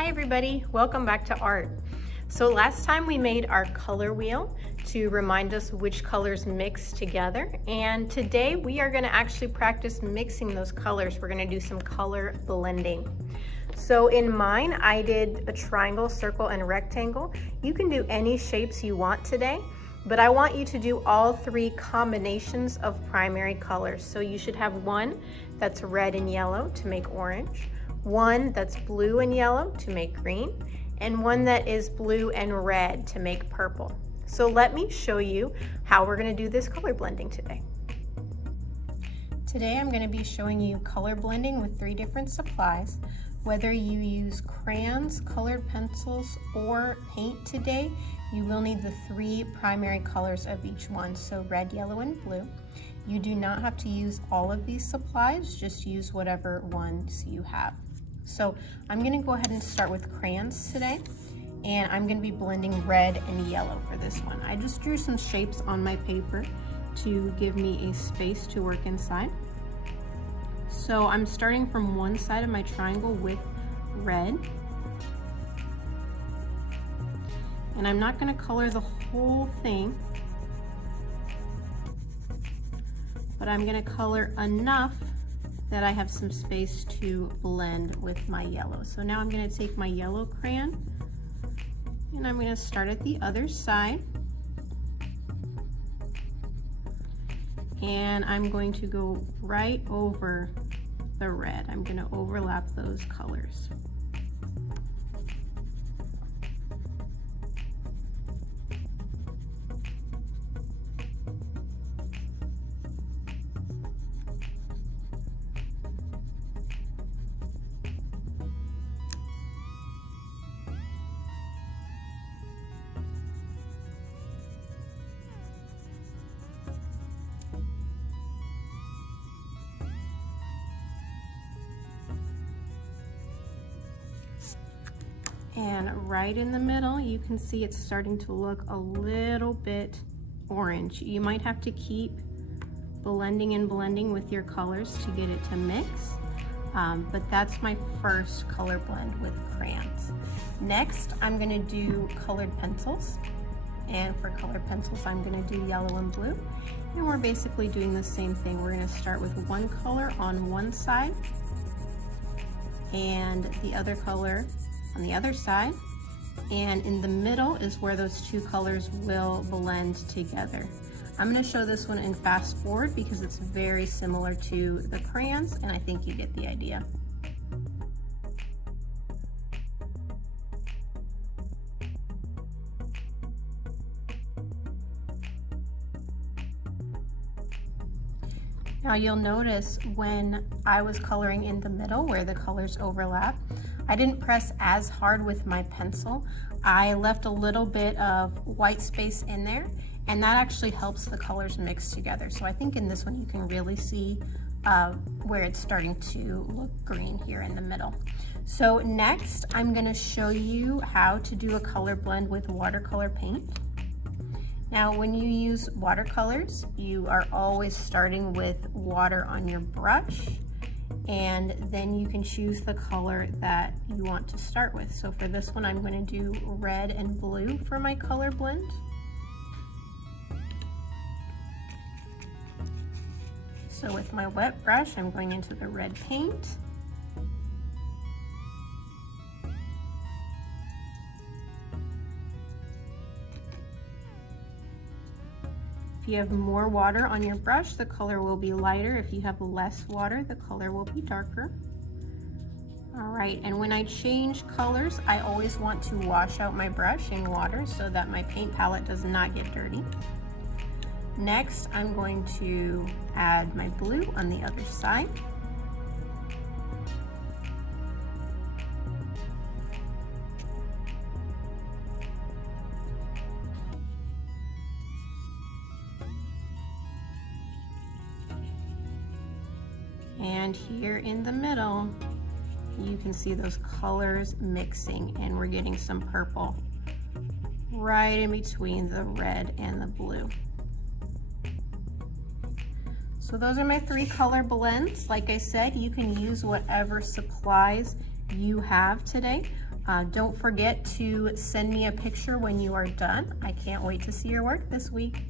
Hi everybody, welcome back to art. So last time we made our color wheel to remind us which colors mix together, and today we are going to actually practice mixing those colors. We're going to do some color blending. So in mine, I did a triangle, circle, and rectangle. You can do any shapes you want today, but I want you to do all three combinations of primary colors. So you should have one that's red and yellow to make orange, one that's blue and yellow to make green, and one that is blue and red to make purple. So let me show you how we're going to do this color blending today. Today I'm going to be showing you color blending with three different supplies. Whether you use crayons, colored pencils, or paint today, you will need the three primary colors of each one, so red, yellow, and blue. You do not have to use all of these supplies, just use whatever ones you have. So I'm going to go ahead and start with crayons today, and I'm going to be blending red and yellow for this one. I just drew some shapes on my paper to give me a space to work inside. So I'm starting from one side of my triangle with red, and I'm not going to color the whole thing, but I'm going to color enough that I have some space to blend with my yellow. So now I'm going to take my yellow crayon and I'm going to start at the other side, and I'm going to go right over the red. I'm going to overlap those colors. And right in the middle, you can see it's starting to look a little bit orange. You might have to keep blending and blending with your colors to get it to mix, but that's my first color blend with crayons. Next, I'm going to do colored pencils, and for colored pencils, I'm going to do yellow and blue, and we're basically doing the same thing. We're going to start with one color on one side and the other color on the other side, and in the middle is where those two colors will blend together. I'm going to show this one in fast forward because it's very similar to the crayons, and I think you get the idea. Now you'll notice when I was coloring in the middle where the colors overlap, I didn't press as hard with my pencil. I left a little bit of white space in there, and that actually helps the colors mix together. So I think in this one you can really see where it's starting to look green here in the middle. So next I'm going to show you how to do a color blend with watercolor paint. Now when you use watercolors, you are always starting with water on your brush, and then you can choose the color that you want to start with. So for this one, I'm going to do red and blue for my color blend. So with my wet brush, I'm going into the red paint. If you have more water on your brush, the color will be lighter. If you have less water, the color will be darker. All right, and when I change colors, I always want to wash out my brush in water so that my paint palette does not get dirty. Next, I'm going to add my blue on the other side. And here in the middle, you can see those colors mixing, and we're getting some purple right in between the red and the blue. So those are my three color blends. Like I said, you can use whatever supplies you have today. Don't forget to send me a picture when you are done. I can't wait to see your work this week.